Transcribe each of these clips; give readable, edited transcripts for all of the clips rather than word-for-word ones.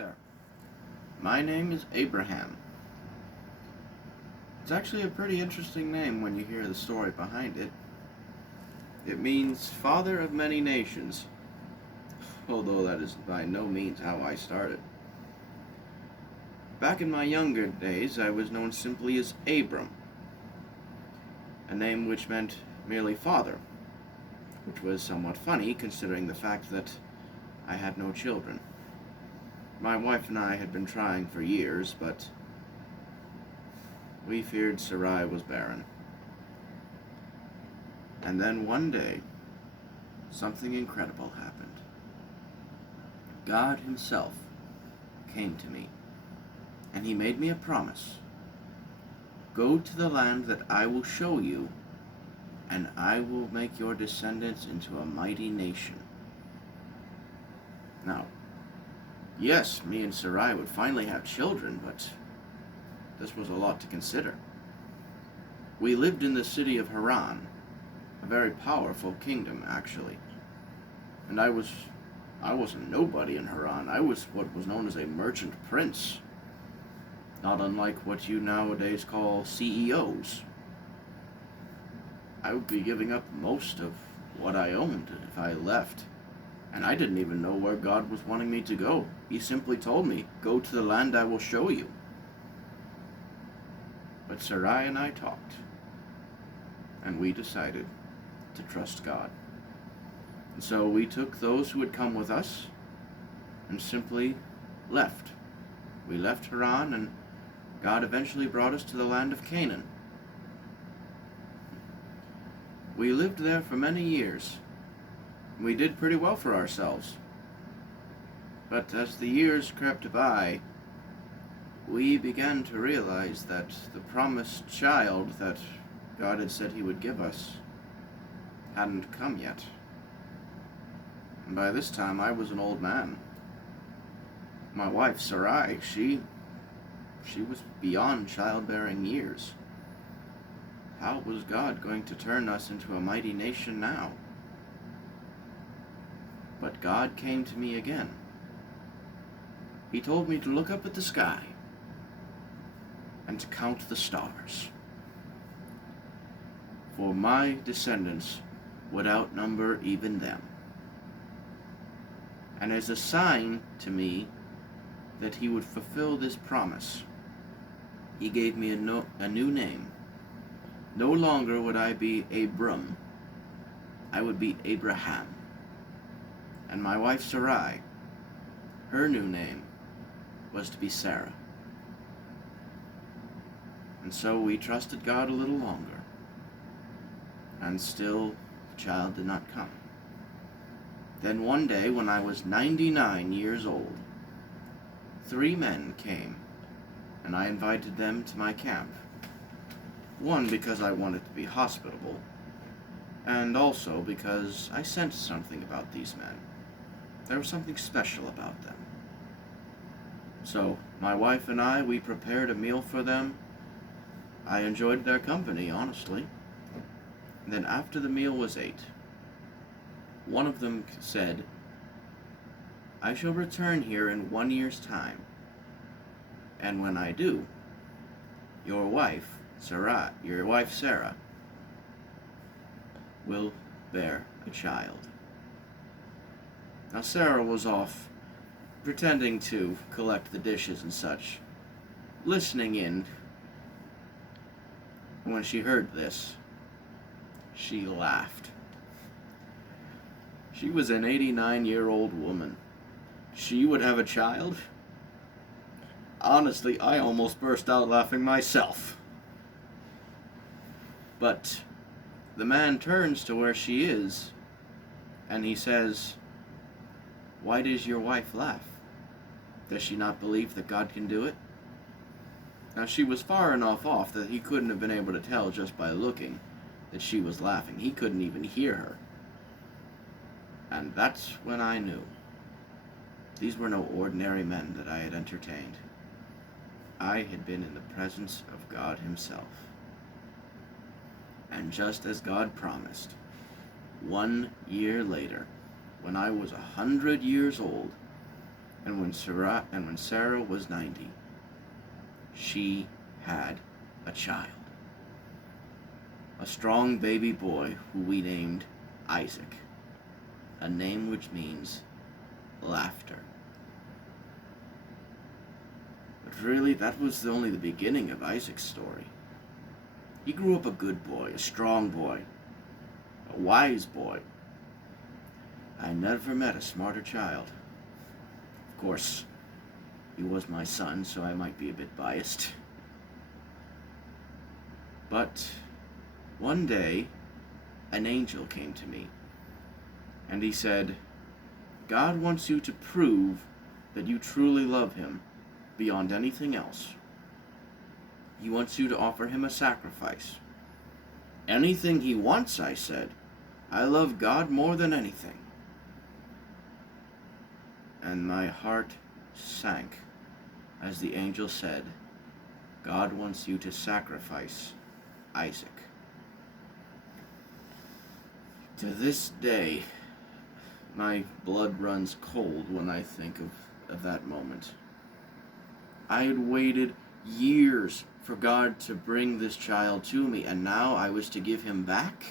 there. My name is Abraham. It's actually a pretty interesting name when you hear the story behind it. It means father of many nations, although that is by no means how I started. Back in my younger days, I was known simply as Abram, a name which meant merely father, which was somewhat funny considering the fact that I had no children. My wife and I had been trying for years, but we feared Sarai was barren. And then one day, something incredible happened. God Himself came to me, and He made me a promise. Go to the land that I will show you, and I will make your descendants into a mighty nation. Now, yes, me and Sarai would finally have children, but this was a lot to consider. We lived in the city of Haran, a very powerful kingdom, actually. And I wasn't nobody in Haran. I was what was known as a merchant prince. Not unlike what you nowadays call CEOs. I would be giving up most of what I owned if I left. And I didn't even know where God was wanting me to go. He simply told me, go to the land I will show you. But Sarai and I talked, and we decided to trust God. And so we took those who had come with us and simply left. We left Haran, and God eventually brought us to the land of Canaan. We lived there for many years. We did pretty well for ourselves. But as the years crept by, we began to realize that the promised child that God had said He would give us hadn't come yet. And by this time, I was an old man. My wife, Sarai, she was beyond childbearing years. How was God going to turn us into a mighty nation now? But God came to me again. He told me to look up at the sky and to count the stars, for my descendants would outnumber even them. And as a sign to me that He would fulfill this promise, He gave me a new name. No longer would I be Abram, I would be Abraham. And my wife Sarai, her new name was to be Sarah. And so we trusted God a little longer, and still the child did not come. Then one day, when I was 99 years old, 3 men came, and I invited them to my camp. One, because I wanted to be hospitable, and also because I sensed something about these men. There was something special about them. So, my wife and I, we prepared a meal for them. I enjoyed their company, honestly. And then after the meal was ate, one of them said, I shall return here in 1 year's time. And when I do, your wife Sarah, will bear a child. Now Sarah was off pretending to collect the dishes and such, listening in. When she heard this, she laughed. She was an 89-year-old woman. She would have a child? Honestly, I almost burst out laughing myself. But the man turns to where she is, and he says, why does your wife laugh? Does she not believe that God can do it? Now she was far enough off that he couldn't have been able to tell just by looking that she was laughing. He couldn't even hear her. And that's when I knew. These were no ordinary men that I had entertained. I had been in the presence of God Himself. And just as God promised, 1 year later, when I was 100 years old, And when Sarah was 90, she had a child. A strong baby boy who we named Isaac, a name which means laughter. But really, that was only the beginning of Isaac's story. He grew up a good boy, a strong boy, a wise boy. I never met a smarter child. Of course, he was my son, so I might be a bit biased. But one day, an angel came to me, and he said, God wants you to prove that you truly love him beyond anything else. He wants you to offer him a sacrifice. Anything he wants, I said. I love God more than anything. And my heart sank as the angel said, God wants you to sacrifice Isaac. To this day, my blood runs cold when I think of that moment. I had waited years for God to bring this child to me, and now I was to give him back?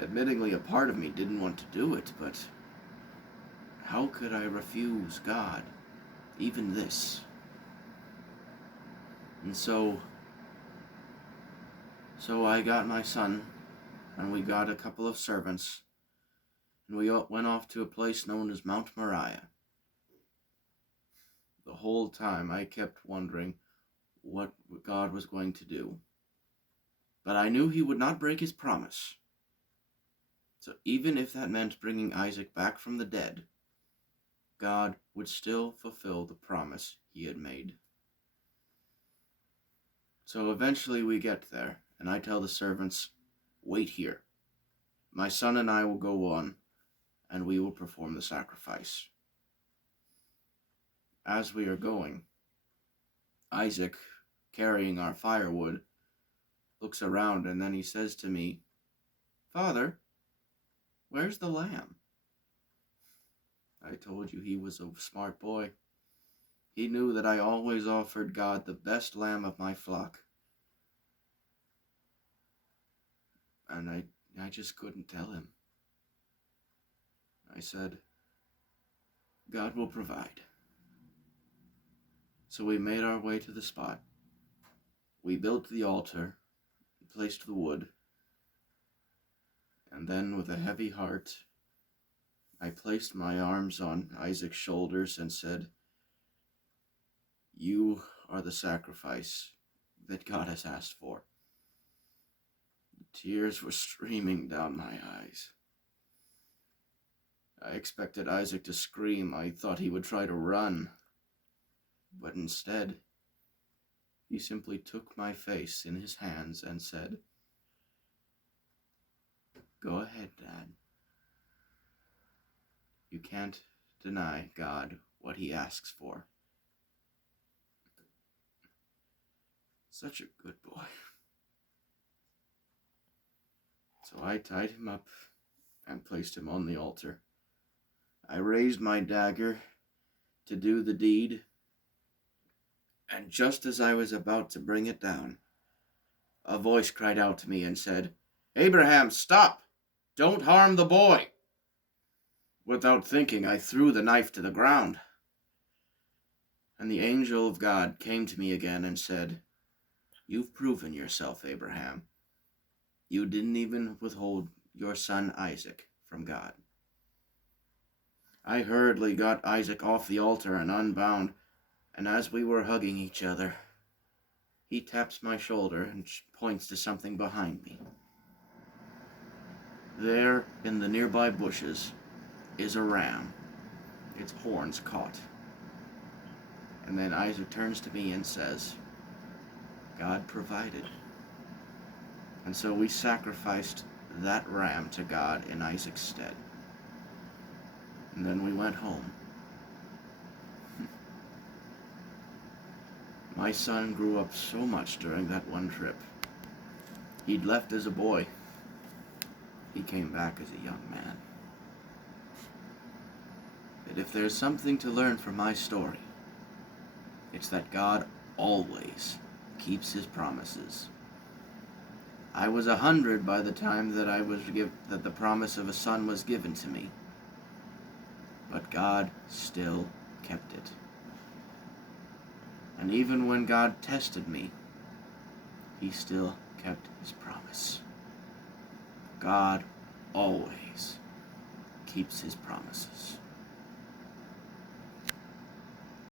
Admittingly, a part of me didn't want to do it, but how could I refuse God, even this? And so I got my son, and we got a couple of servants, and we went off to a place known as Mount Moriah. The whole time I kept wondering what God was going to do. But I knew he would not break his promise. So even if that meant bringing Isaac back from the dead, God would still fulfill the promise he had made. So eventually we get there, and I tell the servants, wait here. My son and I will go on, and we will perform the sacrifice. As we are going, Isaac, carrying our firewood, looks around, and then he says to me, Father, where's the lamb? I told you he was a smart boy. He knew that I always offered God the best lamb of my flock. And I just couldn't tell him. I said, God will provide. So we made our way to the spot. We built the altar, placed the wood, and then with a heavy heart, I placed my arms on Isaac's shoulders and said, You are the sacrifice that God has asked for. The tears were streaming down my eyes. I expected Isaac to scream. I thought he would try to run. But instead, he simply took my face in his hands and said, Go ahead, Dad. You can't deny God what he asks for. Such a good boy. So I tied him up and placed him on the altar. I raised my dagger to do the deed, and just as I was about to bring it down, a voice cried out to me and said, Abraham, stop! Don't harm the boy! Without thinking, I threw the knife to the ground. And the angel of God came to me again and said, You've proven yourself, Abraham. You didn't even withhold your son Isaac from God. I hurriedly got Isaac off the altar and unbound, and as we were hugging each other, he taps my shoulder and points to something behind me. There, in the nearby bushes, is a ram, its horns caught. And then Isaac turns to me and says, God provided. And so we sacrificed that ram to God in Isaac's stead. And then we went home. My son grew up so much during that one trip. He'd left as a boy. He came back as a young man. that if there's something to learn from my story, it's that God always keeps his promises. I was 100 by the time that that the promise of a son was given to me, but God still kept it. And even when God tested me, he still kept his promise. God always keeps his promises.